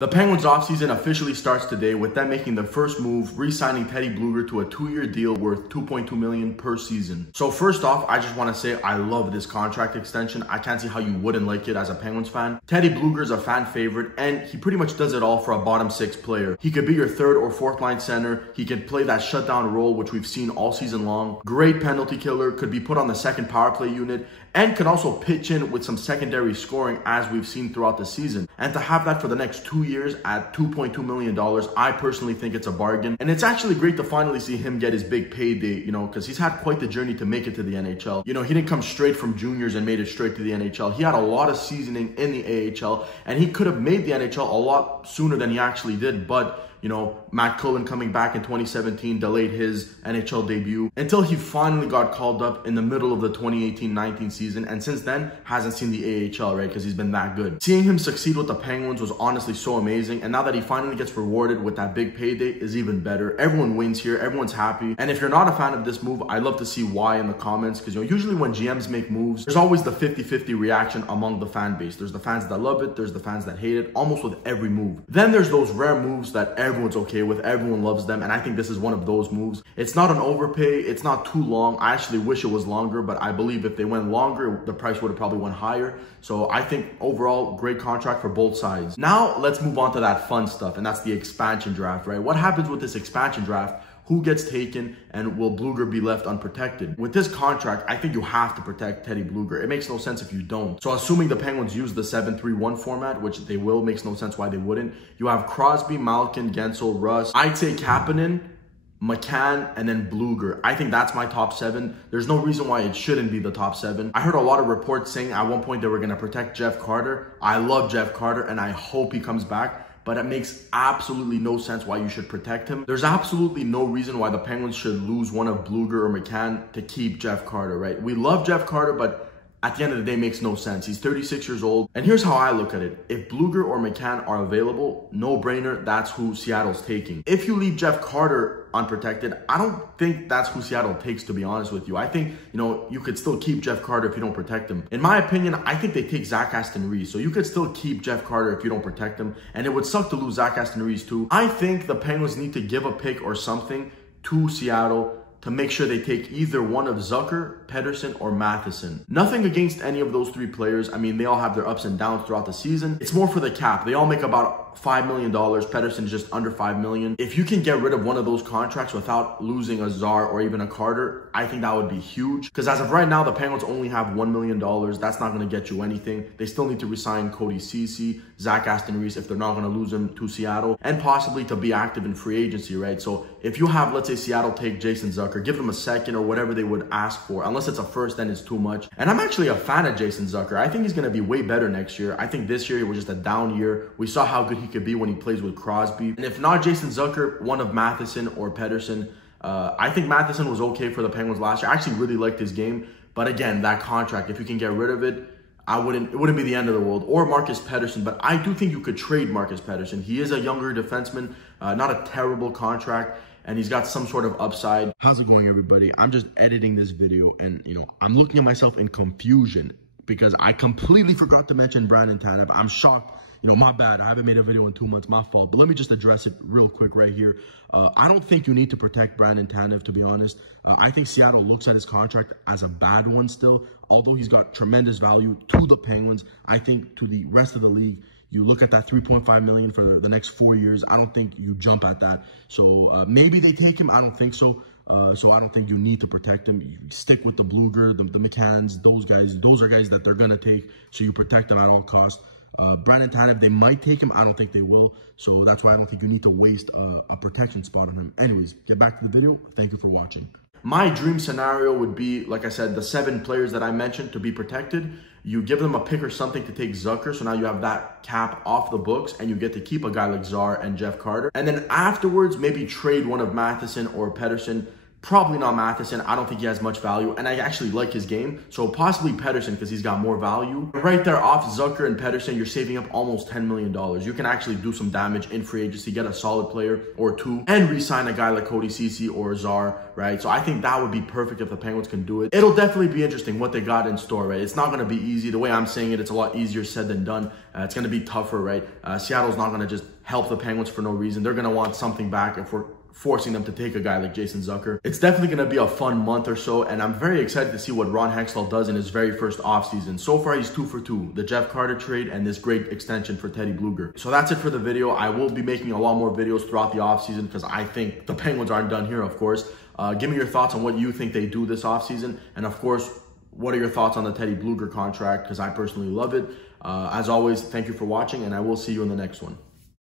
The Penguins offseason officially starts today with them making their first move, re-signing Teddy Blueger to a 2-year deal worth $2.2 million per season. So first off, I just want to say I love this contract extension. I can't see how you wouldn't like it as a Penguins fan. Teddy Blueger is a fan favorite, and he pretty much does it all for a bottom six player. He could be your third or fourth line center. He could play that shutdown role, which we've seen all season long. Great penalty killer, could be put on the second power play unit, and could also pitch in with some secondary scoring as we've seen throughout the season. And to have that for the next 2 years at $2.2 million, I personally think it's a bargain. And it's actually great to finally see him get his big payday, because he's had quite the journey to make it to the NHL. He didn't come straight from juniors and made it straight to the NHL. He had a lot of seasoning in the AHL, and he could have made the NHL a lot sooner than he actually did, but Matt Cullen coming back in 2017 delayed his NHL debut until he finally got called up in the middle of the 2018-19 season, and since then hasn't seen the AHL, right? Because he's been that good. Seeing him succeed with the Penguins was honestly so amazing, and now that he finally gets rewarded with that big payday is even better. Everyone wins here, everyone's happy, and if you're not a fan of this move, I'd love to see why in the comments, because usually when GMs make moves, there's always the 50-50 reaction among the fan base. There's the fans that love it, there's the fans that hate it, almost with every move. Then there's those rare moves that everyone's okay with, everyone loves them, and I think this is one of those moves. It's not an overpay, it's not too long. I actually wish it was longer, but I believe if they went longer, the price would have probably went higher. So I think overall, great contract for both sides. Now let's move on to that fun stuff, and that's the expansion draft, right? What happens with this expansion draft? Who gets taken, and will Blueger be left unprotected? With this contract, I think you have to protect Teddy Blueger. It makes no sense if you don't. So assuming the Penguins use the 7-3-1 format, which they will, makes no sense why they wouldn't. You have Crosby, Malkin, Gensel, Russ. I'd say Kapanen, McCann, and then Blueger. I think that's my top 7. There's no reason why it shouldn't be the top 7. I heard a lot of reports saying at one point they were going to protect Jeff Carter. I love Jeff Carter, and I hope he comes back, but it makes absolutely no sense why you should protect him. There's absolutely no reason why the Penguins should lose one of Blueger or McCann to keep Jeff Carter, right? We love Jeff Carter, but at the end of the day, it makes no sense. He's 36 years old. And here's how I look at it. If Blueger or McCann are available, no brainer, that's who Seattle's taking. If you leave Jeff Carter unprotected, I don't think that's who Seattle takes, to be honest with you. I think, you could still keep Jeff Carter if you don't protect him. In my opinion, I think they take Zach Aston-Reese. So you could still keep Jeff Carter if you don't protect him. And it would suck to lose Zach Aston-Reese too. I think the Penguins need to give a pick or something to Seattle to make sure they take either one of Zucker, Pedersen, or Matheson. Nothing against any of those 3 players. I mean, they all have their ups and downs throughout the season. It's more for the cap. They all make about $5 million. Pedersen is just under $5 million. If you can get rid of one of those contracts without losing a Czar or even a Carter, I think that would be huge. Because as of right now, the Penguins only have $1 million. That's not going to get you anything. They still need to resign Cody Ceci, Zach Aston-Reese if they're not going to lose him to Seattle, and possibly to be active in free agency, right? So if you have, let's say, Seattle take Jason Zucker, give them a second or whatever they would ask for. Unless it's a first, then it's too much. And I'm actually a fan of Jason Zucker. I think he's going to be way better next year. I think this year it was just a down year. We saw how good he could be when he plays with Crosby. And if not Jason Zucker, one of Matheson or Pedersen. I think Matheson was okay for the Penguins last year. I actually really liked his game. But again, that contract, if you can get rid of it, it wouldn't be the end of the world. Or Marcus Pedersen, but I do think you could trade Marcus Pedersen. He is a younger defenseman, not a terrible contract, and he's got some sort of upside. How's it going, everybody? I'm just editing this video, and I'm looking at myself in confusion because I completely forgot to mention Brandon Tanev. I'm shocked. My bad. I haven't made a video in 2 months. My fault. But let me just address it real quick right here. I don't think you need to protect Brandon Tanev, to be honest. I think Seattle looks at his contract as a bad one still. Although he's got tremendous value to the Penguins, I think to the rest of the league, you look at that $3.5 million for the next 4 years. I don't think you jump at that. So maybe they take him. I don't think so. So I don't think you need to protect him. You stick with the Blueger, the McCanns, those guys. Those are guys that they're going to take. So you protect them at all costs. Brandon Tanev, they might take him. I don't think they will. So that's why I don't think you need to waste a protection spot on him. Anyways, get back to the video. Thank you for watching. My dream scenario would be, like I said, the 7 players that I mentioned to be protected. You give them a pick or something to take Zucker, so now you have that cap off the books, and you get to keep a guy like Czar and Jeff Carter. And then afterwards, maybe trade one of Matheson or Pedersen Probably not Matheson. I don't think he has much value, and I actually like his game. So possibly Pedersen because he's got more value. Right there off Zucker and Pedersen, you're saving up almost $10 million. You can actually do some damage in free agency, get a solid player or two, and re-sign a guy like Cody Ceci or Czar, right? So I think that would be perfect if the Penguins can do it. It'll definitely be interesting what they got in store, right? It's not going to be easy. The way I'm saying it, it's a lot easier said than done. It's going to be tougher, right? Seattle's not going to just help the Penguins for no reason. They're going to want something back if we're forcing them to take a guy like Jason Zucker. It's definitely going to be a fun month or so, and I'm very excited to see what Ron Hextall does in his very first offseason. So far, he's 2 for 2. The Jeff Carter trade and this great extension for Teddy Blueger. So that's it for the video. I will be making a lot more videos throughout the offseason because I think the Penguins aren't done here, of course. Give me your thoughts on what you think they do this offseason, and of course, what are your thoughts on the Teddy Blueger contract, because I personally love it. As always, thank you for watching, and I will see you in the next one.